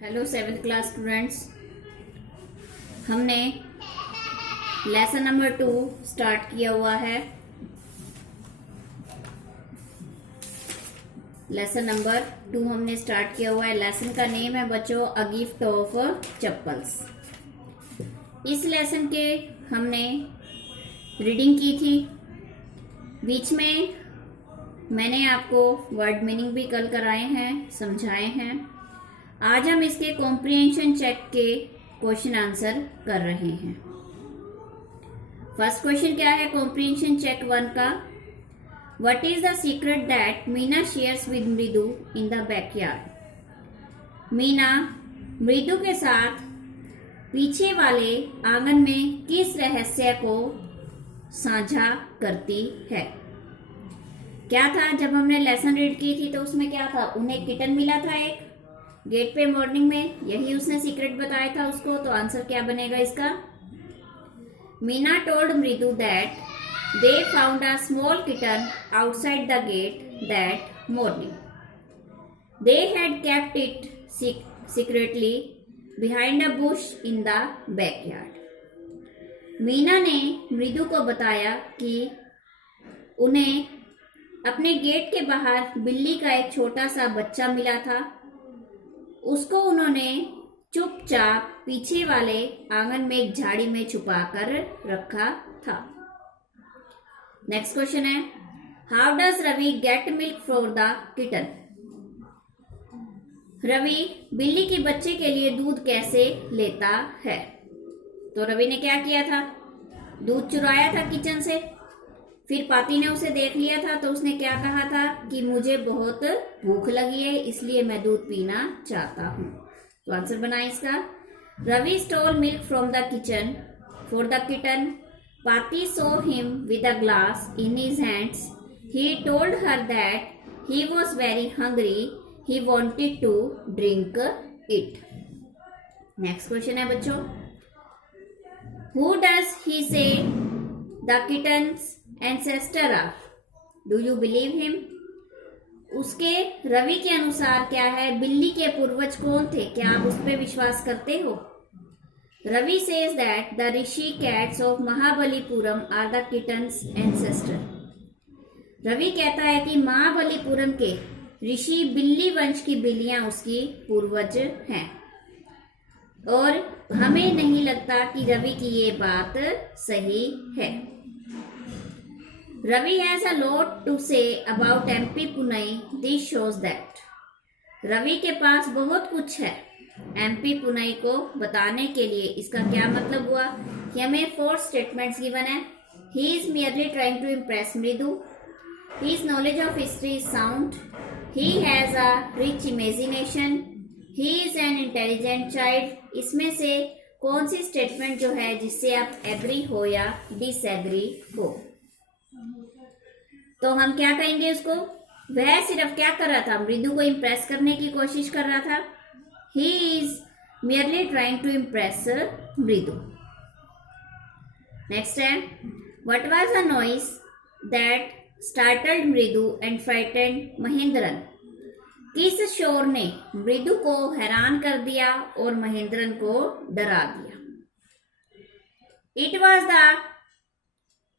Hello 7th class students, हमने lesson number 2 start किया हुआ है। लेसन नंबर 2 हमने स्टार्ट किया हुआ है। लेसन का नेम है बच्चों अ गिफ्ट ऑफ चप्पल्स। इस लेसन के हमने रीडिंग की थी। बीच में मैंने आपको वर्ड मीनिंग भी कल कराए हैं, समझाए हैं। आज हम इसके कॉम्प्रिहेंशन चेक के क्वेश्चन आंसर कर रहे हैं। फर्स्ट क्वेश्चन क्या है कॉम्प्रिहेंशन चेक 1 का? What is the secret that Meena shares with मृदु इन द बैकयार्ड? मीना मृदु के साथ पीछे वाले आंगन में किस रहस्य को साझा करती है? क्या था जब हमने लेसन रीड की थी तो उसमें क्या था? उन्हें किटन मिला था एक गेट पे मॉर्निंग में, यही उसने सीक्रेट बताया था उसको। तो आंसर क्या बनेगा इसका? मीना टोल्ड मृदु that they found a small kitten outside the get that morning. They had kept it secretly behind a bush in the backyard. Meena ने मृदु को बताया कि उन्हें अपने गेट के बाहर बिल्ली का एक छोटा सा बच्चा मिला था। उसको उन्होंने चुपचाप पीछे वाले आंगन में एक झाड़ी में छुपा कर रखा था। नेक्स्ट क्वेश्चन है how does Ravi get milk for the kitten? Ravi बिल्ली के बच्चे के लिए दूध कैसे लेता है? तो रवि ने क्या किया था? दूध चुराया था किचन से। फिर पाती ने उसे देख लिया था तो उसने क्या कहा था कि मुझे बहुत भूख लगी है इसलिए मैं दूध पीना चाहता हूँ। तो आंसर बना इसका Ravi stole milk from the kitchen for the kitten. Pati saw him with a glass in his hands. He told her that he was very hungry. He wanted to drink it. Next question है बच्चों who does he say the kittens ancestors are? Do you believe him? उसके रवि के अनुसार क्या है, बिल्ली के पूर्वज कौन थे? क्या आप उस पर विश्वास करते हो? Ravi says that the rishi cats of Mahabalipuram are the kittens ancestor. Ravi कहता है कि महाबलीपुरम के ऋषि बिल्ली वंश की बिल्लियां उसकी पूर्वज हैं। और हमें नहीं लगता कि रवि की ये बात सही है। Ravi has a lot to say about MP Punai. This shows that Ravi के पास बहुत कुछ है MP पुनई को बताने के लिए। इसका क्या मतलब हुआ कि हमें 4 स्टेटमेंट्स गिवन है। He is merely trying to impress मृदु. His knowledge of history is sound. He has a rich imagination. He is an intelligent child. इसमें से कौन सी स्टेटमेंट जो है जिससे आप एग्री हो या डिसएग्री हो? तो हम क्या कहेंगे उसको? वह सिर्फ क्या कर रहा था? मृदु को इम्प्रेस करने की कोशिश कर रहा था। He is merely trying to impress Mridu. Next है what was the noise that startled Mridu and frightened Mahendran? किस शोर ने मृदु को हैरान कर दिया और महेंद्रन को डरा दिया? It was the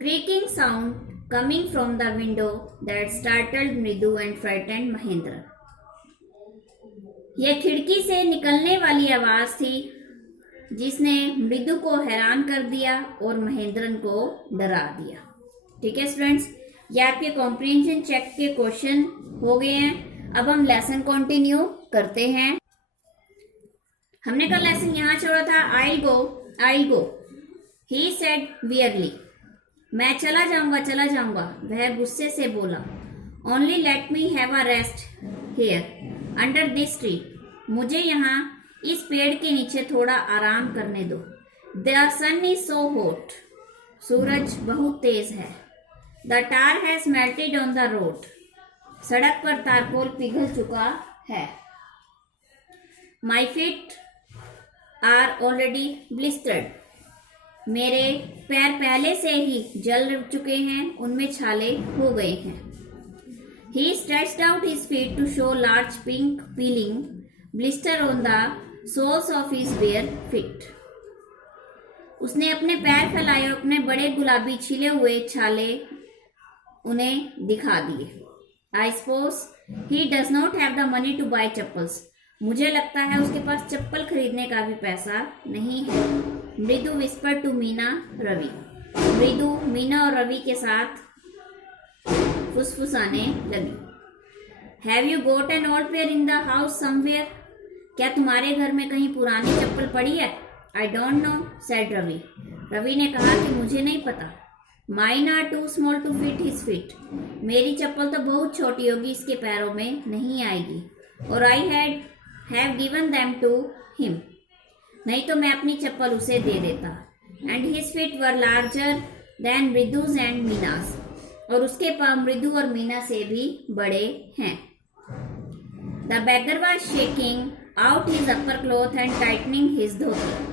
creaking sound coming from the window that startled मृदु and frightened महेंद्र। यह खिड़की से निकलने वाली आवाज थी जिसने मृदु को हैरान कर दिया और महेंद्रन को डरा दिया। ठीक है स्टूडेंट्स, ये आपके कॉम्प्रिहेंशन चेक के क्वेश्चन हो गए हैं। अब हम लेसन कंटिन्यू करते हैं। हमने कल लेसन यहाँ छोड़ा था आई गो। ही सेड वियरली, मैं चला जाऊंगा। वह गुस्से से बोला। Only let me have a rest here under this tree. मुझे यहाँ इस पेड़ के नीचे थोड़ा आराम करने दो। The sun is so hot. सूरज बहुत तेज है। The tar has melted on the road. सड़क पर तारकोल पिघल चुका है। My feet are already blistered. मेरे पैर पहले से ही जल चुके हैं, उनमें छाले हो गए हैं। He stretched out his feet to show large pink peeling blister on the soles of his bare feet. उसने अपने पैर फैलाए और अपने बड़े गुलाबी छिले हुए छाले उन्हें दिखा दिए. I suppose he does not have the money to buy chappals. मुझे लगता है उसके पास चप्पल खरीदने का भी पैसा नहीं है. मृदु whispered to मीना रवि. मृदु मीना और रवि के साथ फुसफुसाने लगी. Have you got an old pair in the house somewhere? क्या तुम्हारे घर में कहीं पुरानी चप्पल पड़ी है? I don't know, said Ravi. Ravi ने कहा कि मुझे नहीं पता. Mine are too small to fit his feet. मेरी चप्पल तो बहुत छोटी होगी, इसके पैरों में नहीं आएगी. और I have given them to him. नहीं तो मैं अपनी चप्पल उसे दे देता. And his feet were larger than मृदु's and मीना's. और उसके पाँव मृदु और मीना से भी बड़े हैं. The beggar was shaking out his upper cloth and tightening his धोती.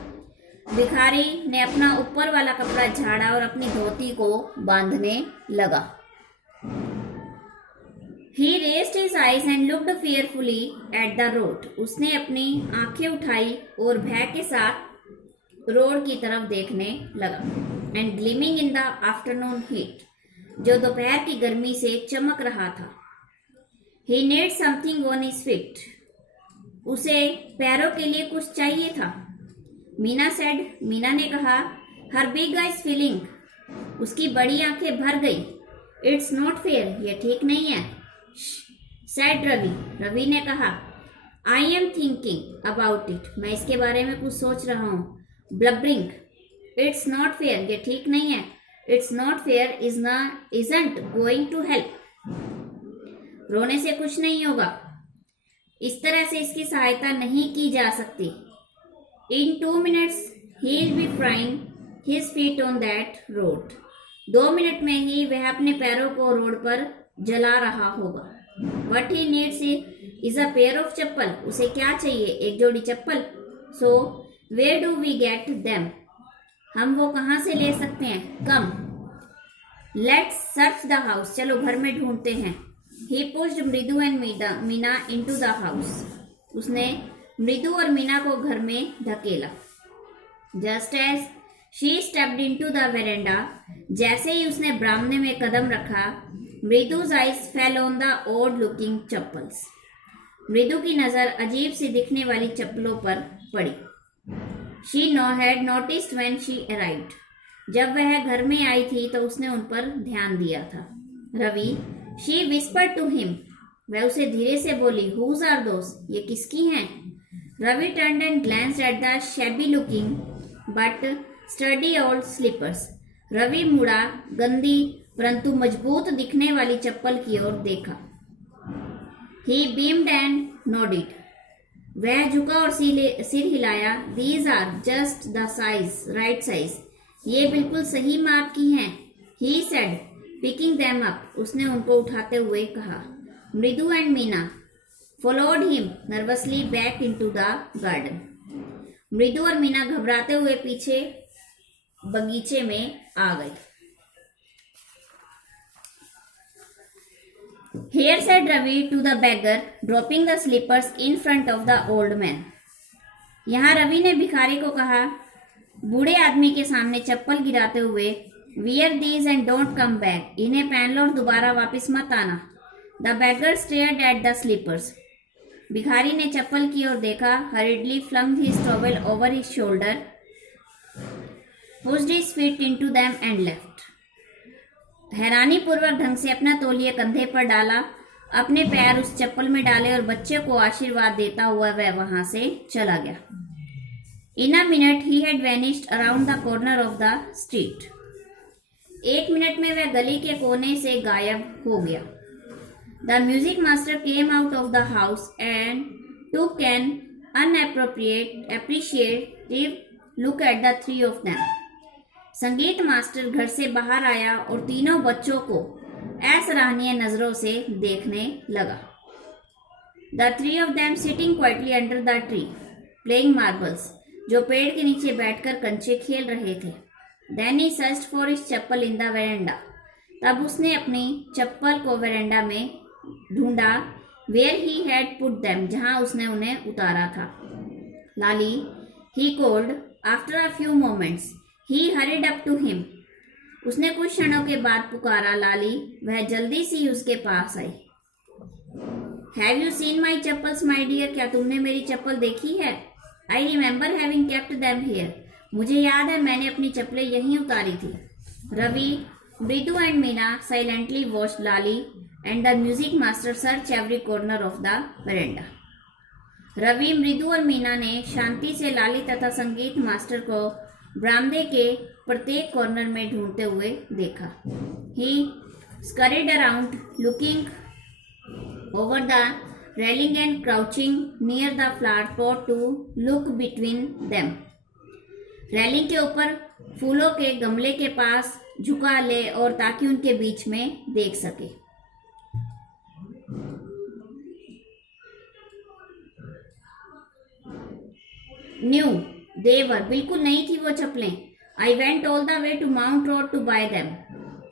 भिखारी ने अपना ऊपर वाला कपड़ा झाड़ा और अपनी धोती को बांधने लगा. He raised his eyes and looked fearfully at the road. उसने अपनी आंखें उठाई और भय के साथ रोड की तरफ देखने लगा. And gleaming in the afternoon heat, जो दोपहर की गर्मी से चमक रहा था. He needed something on his feet. उसे पैरों के लिए कुछ चाहिए था. मीना सेड, मीना ने कहा. हर बिग आइज फीलिंग, उसकी बड़ी आंखें भर गई. इट्स नॉट फेयर, यह ठीक नहीं है. सेड रवि, रवि ने कहा. I am thinking about it, मैं इसके बारे में कुछ सोच रहा हूँ. ब्लबरिंग, इट्स नॉट फेयर, यह ठीक नहीं है. It's not fair isn't going to help. रोने से कुछ नहीं होगा, इस तरह से इसकी सहायता नहीं की जा सकती. In 2 minutes he will be frying his feet on that road. 2 minute में ही वह अपने पैरों को रोड पर जला रहा होगा. What he needs is a pair of चप्पल. उसे क्या चाहिए? एक जोड़ी चप्पल. So where do we get them? हम वो कहाँ से ले सकते हैं? Come, let's search the house. चलो घर में ढूंढते हैं. He pushed मृदु and Meena into the house. उसने मृदु और मीना को घर में धकेला. Just as she stepped into the veranda, जैसे ही उसने बरामदे में कदम रखा, मृदु's eyes fell on the odd looking chappals. मृदु की नजर अजीब सी दिखने वाली चप्पलों पर पड़ी. She had noticed when she arrived. जब वह घर में आई थी तो उसने उन पर ध्यान दिया था. Ravi, she whispered to him. वह उसे धीरे से बोली. Whose are those? ये किसकी हैं? Ravi turned and glanced at the shabby looking but sturdy old slippers. Ravi मुड़ा गंदी परंतु मजबूत दिखने वाली चप्पल की ओर देखा. He beamed and nodded. वह झुका और सिर हिलाया. These are just the size, right size. ये बिल्कुल सही माप की हैं. He said, picking them up. उसने उनको उठाते हुए कहा. मृदु and Meena followed him nervously back into the garden. मृदु और मीना घबराते हुए पीछे बगीचे में आ गए. Here said Ravi to the beggar, dropping the slippers in front of the old man. यहाँ रवि ने भिखारी को कहा, बूढ़े आदमी के सामने चप्पल गिराते हुए. Wear these and don't come back. इन्हें पहन लो और दोबारा वापस मत आना. The beggar stared at the slippers. भिखारी ने चप्पल की ओर देखा. Hurriedly flung his towel over his shoulder, pushed his feet into them and left. हैरानी पूर्वक ढंग से अपना तौलिया कंधे पर डाला, अपने पैर उस चप्पल में डाले और बच्चे को आशीर्वाद देता हुआ वह वहां से चला गया. In a minute he had vanished around the corner of the street. 1 minute में वह गली के कोने से गायब हो गया. The music master came out of the house and took an appreciative look at the three of them. संगीत मास्टर घर से बाहर आया और तीनों बच्चों को असराहनीय नजरों से देखने लगा. The three of them sitting quietly under the tree, playing marbles, जो पेड़ के नीचे बैठकर कंचे खेल रहे थे. Then he searched for his chappal in the veranda. तब उसने अपनी चप्पल को वेरेंडा में ढूंढा. Where he had put them, जहां उसने उन्हें उतारा था। Lali, he called after a few moments, he hurried up to him, उसने कुछ क्षणों के बाद पुकारा लाली, वह जल्दी से उसके पास आई। Have you seen my chappals my dear, क्या तुमने मेरी चप्पल देखी है? I remember having kept them here, मुझे याद है मैंने अपनी चप्पलें यहीं उतारी थी। Ravi, Mridu and Meena silently watched Lali and the music master search every corner of the veranda. Ravi, Mridu और मीना ने शांति से लाली तथा संगीत मास्टर को बरामदे के प्रत्येक कॉर्नर में ढूंढते हुए देखा। He scurried around looking over the railing and crouching near the flower pot to look between them, railing के ऊपर फूलों के गमले के पास झुका ले और ताकि उनके बीच में देख सके। न्यू देवर, बिल्कुल नहीं थी वो चप्पलें। I went all the way to Mount Road to buy them,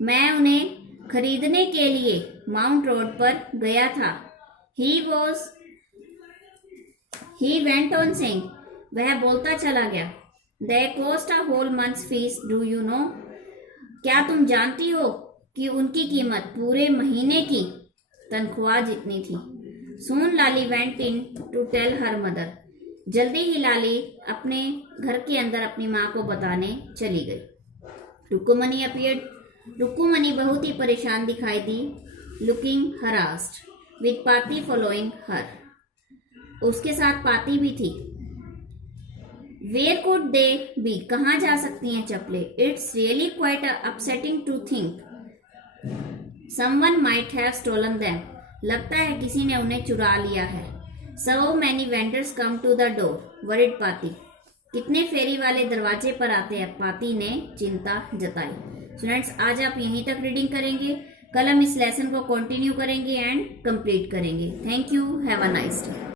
मैं उन्हें खरीदने के लिए माउंट रोड पर गया था। ही वेंट ऑन सेइंग, वह बोलता चला गया। They cost a whole month's fees, do you know, क्या तुम जानती हो कि उनकी कीमत पूरे महीने की तनख्वाह जितनी थी। Soon Lali went in to tell her mother, जल्दी ही लाली अपने घर के अंदर अपनी माँ को बताने चली गई। रुक्मणी अपीयर्ड, रुक्मणी बहुत ही परेशान दिखाई दी। लुकिंग हरास्ड विद पाती फॉलोइंग हर, उसके साथ पाती भी थी। वेयर कुड दे बी, कहाँ जा सकती हैं चप्पलें। It's really quite upsetting to think someone might have stolen them, लगता है किसी ने उन्हें चुरा लिया है। So many vendors come to the door, worried पाती, कितने फेरी वाले दरवाजे पर आते हैं, पाती ने चिंता जताई। स्टूडेंट्स, आज आप यहीं तक रीडिंग करेंगे, कल हम इस लेसन को कंटिन्यू करेंगे एंड कंप्लीट करेंगे। Thank you, have a nice day.